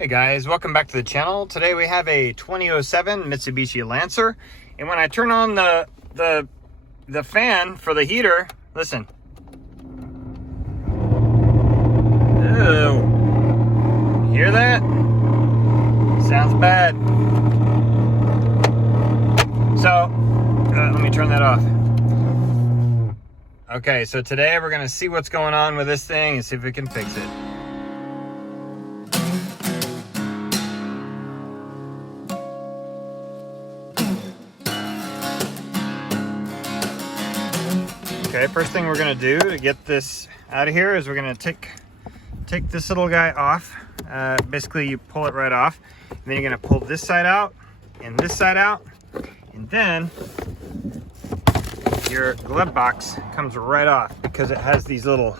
Hey guys, welcome back to the channel. Today we have a 2007 Mitsubishi Lancer, and when I turn on the fan for the heater, listen. Ew. Hear that? Sounds bad. So, let me turn that off. Okay, so today we're gonna see what's going on with this thing and see if we can fix it. Okay, first thing we're gonna do to get this out of here is we're gonna take this little guy off. Basically, you pull it right off, and then you're gonna pull this side out and this side out, and then your glove box comes right off because it has these little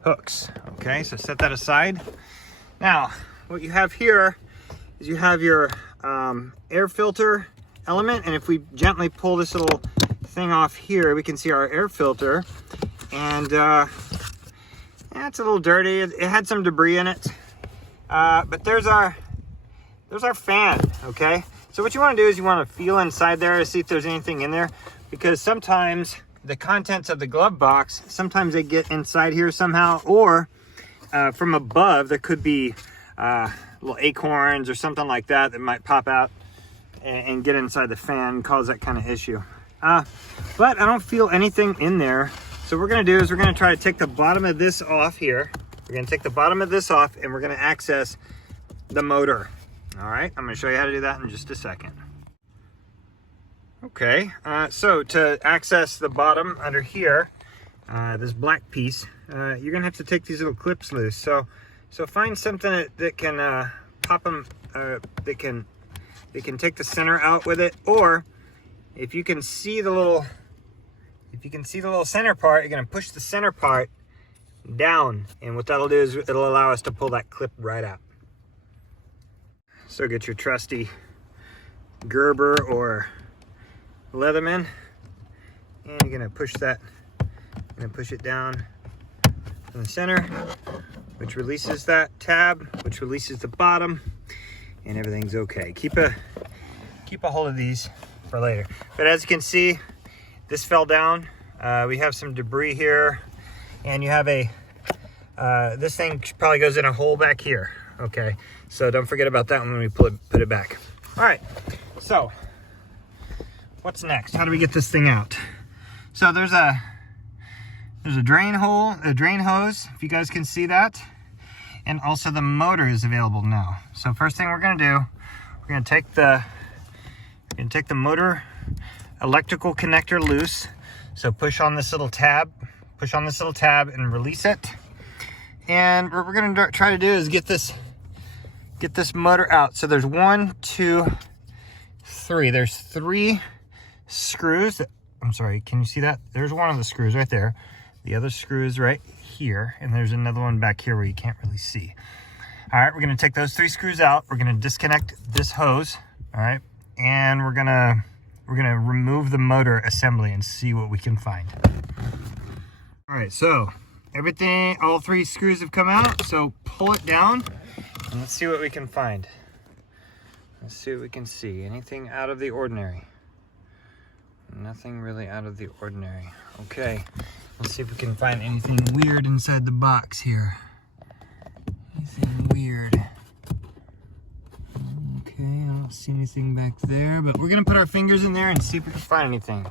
hooks. Okay, so set that aside. Now, what you have here is you have your air filter element, and if we gently pull this little thing off here, we can see our air filter, and yeah, it's a little dirty. It had some debris in it, but there's our fan. Okay, so what you want to do is you want to feel inside there to see if there's anything in there, because sometimes the contents of the glove box, sometimes they get inside here somehow, or from above there could be little acorns or something like that that might pop out and get inside the fan and cause that kind of issue. But I don't feel anything in there. So what we're gonna do is we're gonna try to take the bottom of this off here. We're gonna take the bottom of this off and we're gonna access the motor. All right, I'm gonna show you how to do that in just a second. Okay, so to access the bottom under here, this black piece, you're gonna have to take these little clips loose. So find something that can pop them, that can take the center out with it, or if you can see the little center part, you're gonna push the center part down, and what that'll do is it'll allow us to pull that clip right out. So get your trusty Gerber or Leatherman, and you're gonna push that, push it down in the center, which releases that tab, which releases the bottom, and everything's okay. Keep a hold of these for later. But as you can see, this fell down. We have some debris here, and you have this thing probably goes in a hole back here. Okay, so don't forget about that when we put it back. All right, so what's next? How do we get this thing out? So there's a drain hose, if you guys can see that, and also the motor is available now. So first thing we're gonna do, we're gonna take the motor electrical connector loose. So push on this little tab and release it. And what we're gonna try to do is get this motor out. So there's 1, 2, 3. There's 3 screws. I'm sorry, can you see that? There's one of the screws right there. The other screw is right here, and there's another one back here where you can't really see. All right, we're gonna take those 3 screws out. We're gonna disconnect this hose, all right? And we're gonna remove the motor assembly and see what we can find. All right, so all 3 screws have come out, so pull it down and let's see what we can find. Let's see what we can see. Anything out of the ordinary? Nothing really out of the ordinary. Okay, let's see if we can find anything weird inside the box here. Anything weird? Okay, I don't see anything back there, but we're gonna put our fingers in there and see if we can find anything.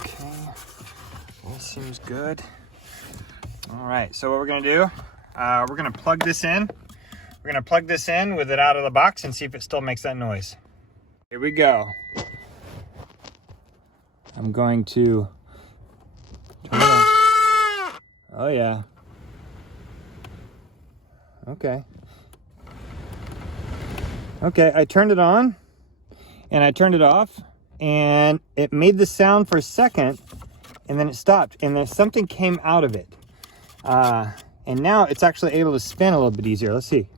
Okay, that seems good. All right, so what we're gonna do, we're gonna plug this in. We're gonna plug this in with it out of the box and see if it still makes that noise. Here we go. I'm going to turn it on. Oh yeah. Okay, I turned it on and I turned it off, and it made the sound for a second and then it stopped, and then something came out of it. And now it's actually able to spin a little bit easier. Let's see.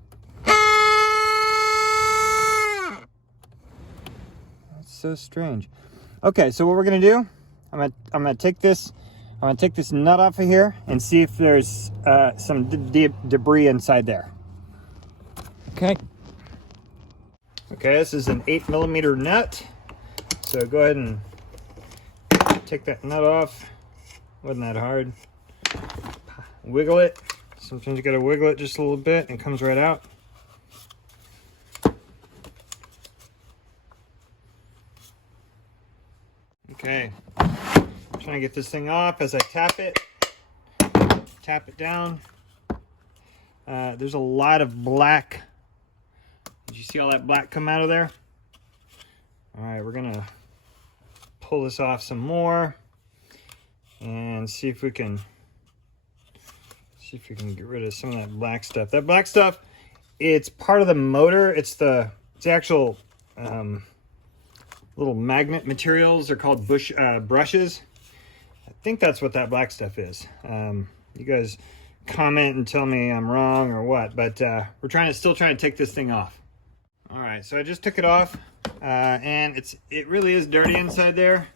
That's so strange. Okay, so what we're gonna do, I'm gonna take this I'm gonna take this nut off of here and see if there's some debris inside there. Okay. Okay, this is an 8mm nut. So go ahead and take that nut off. Wasn't that hard. Wiggle it. Sometimes you gotta wiggle it just a little bit and it comes right out. Okay, trying to get this thing off as I tap it down. There's a lot of black. Did you see all that black come out of there? All right, we're gonna pull this off some more and see if we can get rid of some of that black stuff. That black stuff, it's part of the motor. It's the actual little magnet materials. They're called brushes. I think that's what that black stuff is. You guys comment and tell me I'm wrong or what, but we're still trying to take this thing off. All right, so I just took it off, and it really is dirty inside there.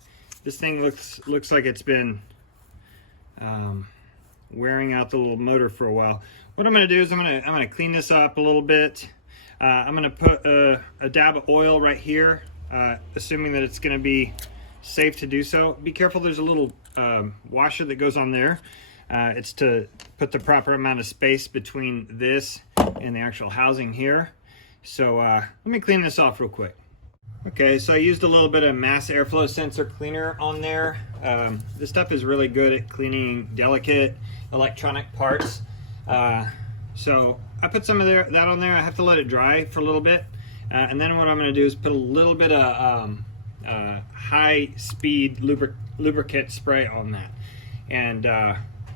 This thing looks like it's been wearing out the little motor for a while. What I'm gonna do is I'm gonna clean this up a little bit. I'm gonna put a dab of oil right here, assuming that it's gonna be safe to do so. Be careful, there's a little washer that goes on there. It's to put the proper amount of space between this and the actual housing here. So let me clean this off real quick. Okay, so I used a little bit of mass airflow sensor cleaner on there. This stuff is really good at cleaning delicate electronic parts. So I put some of that on there. I have to let it dry for a little bit. And then what I'm gonna do is put a little bit of high speed lubricant spray on that. And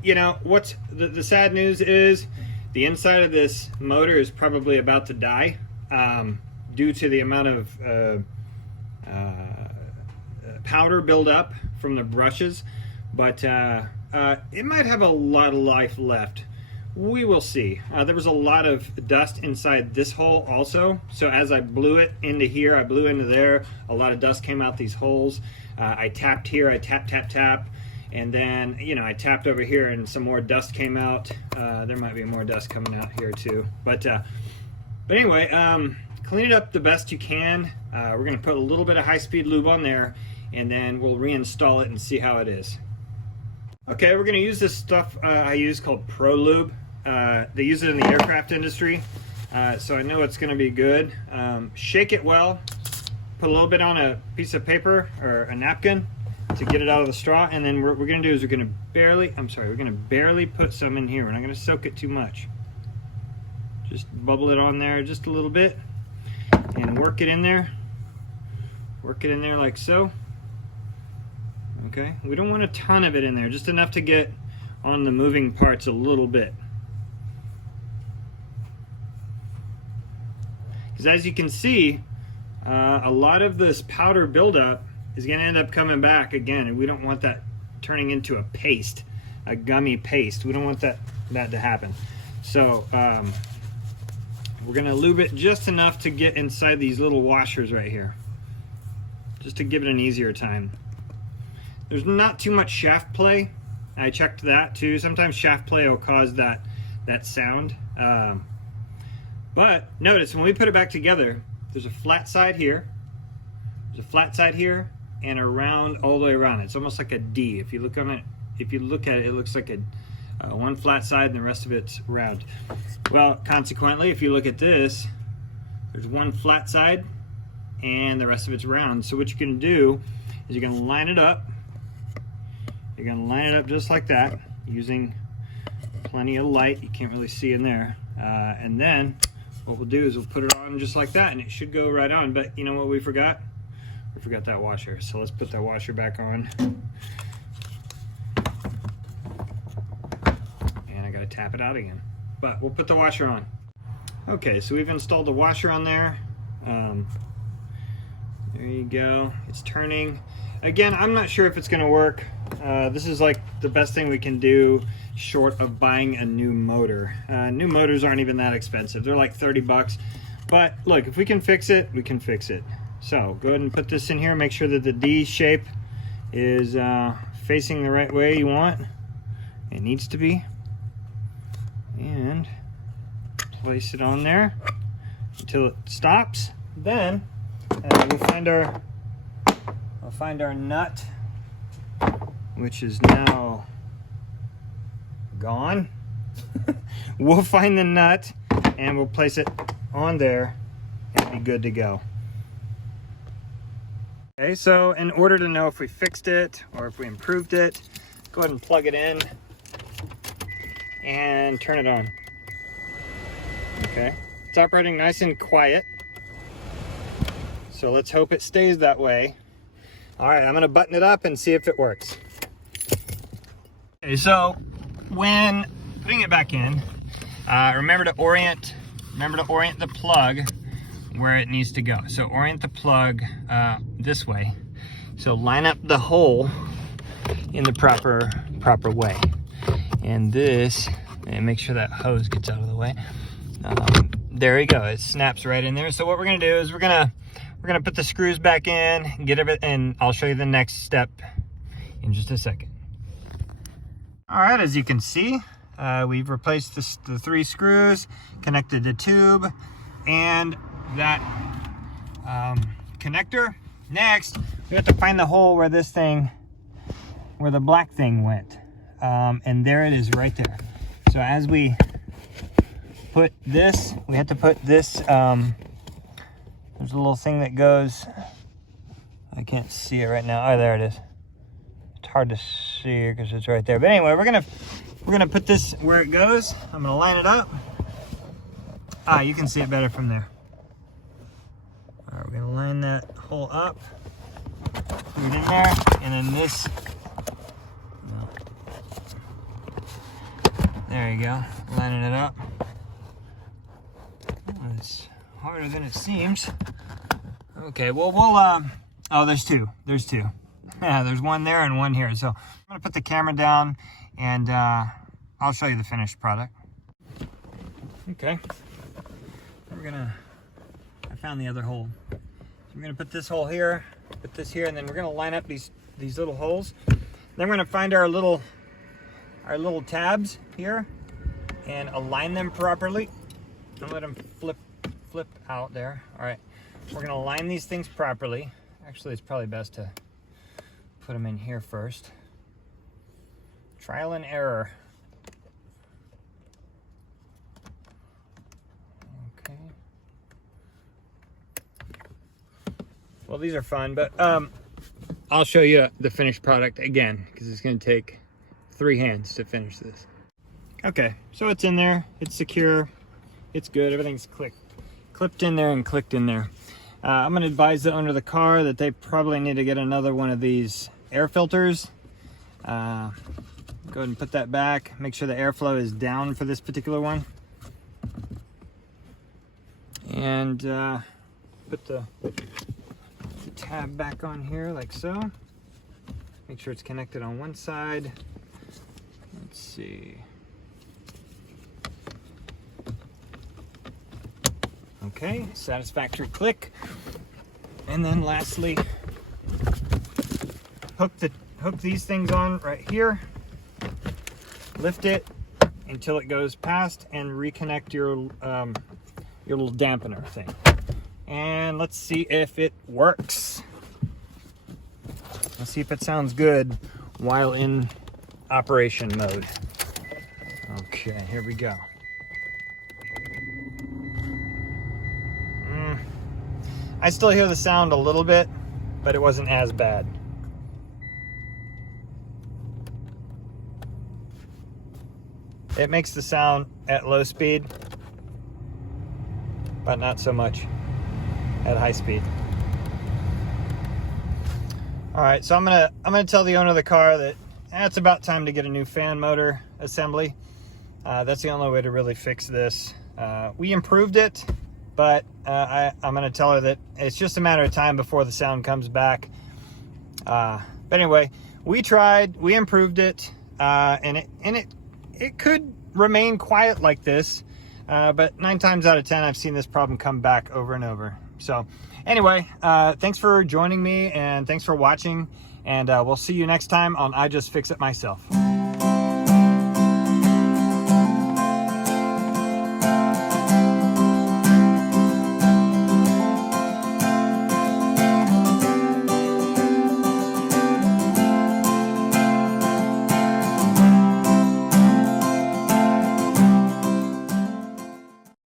you know, what's the sad news is the inside of this motor is probably about to die due to the amount of powder buildup from the brushes, but it might have a lot of life left. We will see. There was a lot of dust inside this hole also, so as I blew it into here, I blew into there, a lot of dust came out these holes. I tapped here, I tap, and then, you know, I tapped over here and some more dust came out. There might be more dust coming out here too, but anyway, clean it up the best you can. We're gonna put a little bit of high-speed lube on there, and then we'll reinstall it and see how it is. Okay, we're gonna use this stuff I use called Pro Lube. They use it in the aircraft industry, so I know it's gonna be good. Shake it well, put a little bit on a piece of paper or a napkin to get it out of the straw, and then what we're gonna do is we're gonna barely put some in here. We're not gonna soak it too much. Just bubble it on there just a little bit and work it in there. Work it in there like so. Okay, we don't want a ton of it in there, just enough to get on the moving parts a little bit. Because as you can see, a lot of this powder buildup is going to end up coming back again, and we don't want that turning into a paste, a gummy paste. We don't want that to happen. So we're going to lube it just enough to get inside these little washers right here, just to give it an easier time. There's not too much shaft play. I checked that too. Sometimes shaft play will cause that sound. But notice when we put it back together, there's a flat side here, there's a flat side here, and a round all the way around. It's almost like a D. If you look at it, it looks like a one flat side and the rest of it's round. Well, consequently, if you look at this, there's one flat side and the rest of it's round. So what you can do is you're gonna line it up. You're gonna line it up just like that, using plenty of light. You can't really see in there. And then what we'll do is we'll put it on just like that, and it should go right on. But you know what we forgot? We forgot that washer. So let's put that washer back on. And I gotta tap it out again. But we'll put the washer on. Okay, so we've installed the washer on there. There you go. It's turning. Again, I'm not sure if it's gonna work. This is like the best thing we can do short of buying a new motor. New motors aren't even that expensive. They're like 30 bucks. But look, if we can fix it, we can fix it. So go ahead and put this in here. Make sure that the D shape is facing the right way you want. It needs to be. And place it on there until it stops. Then we'll find our nut, which is now gone. We'll find the nut and we'll place it on there and be good to go. Okay, so in order to know if we fixed it or if we improved it, go ahead and plug it in and turn it on. Okay, it's operating nice and quiet, so let's hope it stays that way. All right, I'm gonna button it up and see if it works. Okay, so when putting it back in, remember to orient the plug where it needs to go. So orient the plug this way. So line up the hole in the proper way. And this, and make sure that hose gets out of the way. There you go. It snaps right in there. So what we're gonna do is we're gonna put the screws back in, get everything, and I'll show you the next step in just a second. All right, as you can see, we've replaced the 3 screws, connected the tube, and that connector. Next, we have to find the hole where where the black thing went. And there it is right there. So as we put this, we have to put this, there's a little thing that goes, I can't see it right now. Oh, there it is. It's hard to see because it's right there. But anyway, we're gonna put this where it goes. I'm gonna line it up. You can see it better from there. All right, we're gonna line that hole up, put it in there, and then this, there you go, lining it up. Oh, it's harder than it seems. Okay, well, oh, there's two. Yeah, there's one there and one here. So I'm gonna put the camera down and I'll show you the finished product. Okay, I found the other hole. So we're gonna put this hole here, put this here, and then we're gonna line up these little holes. Then we're gonna find our little tabs here and align them properly. Don't let them flip out there. All right, we're gonna align these things properly. Actually, it's probably best to put them in here first. Trial and error. Okay. Well, these are fun, but I'll show you the finished product again because it's going to take 3 hands to finish this. Okay, so it's in there. It's secure. It's good. Everything's clipped in there and clicked in there. I'm going to advise the owner of the car that they probably need to get another one of these air filters. Go ahead and put that back. Make sure the airflow is down for this particular one. And put the tab back on here like so. Make sure it's connected on one side. Let's see. Okay, satisfactory click. And then lastly, hook these things on right here. Lift it until it goes past and reconnect your little dampener thing. And let's see if it works. Let's see if it sounds good while in operation mode. Okay, here we go. I still hear the sound a little bit, but it wasn't as bad. It makes the sound at low speed, but not so much at high speed. All right, so I'm gonna tell the owner of the car that it's about time to get a new fan motor assembly. That's the only way to really fix this. We improved it, but I'm gonna tell her that it's just a matter of time before the sound comes back. But anyway, we tried, we improved it, and it could remain quiet like this, but 9 times out of 10, I've seen this problem come back over and over. So anyway, thanks for joining me and thanks for watching. And we'll see you next time on I Just Fix It Myself.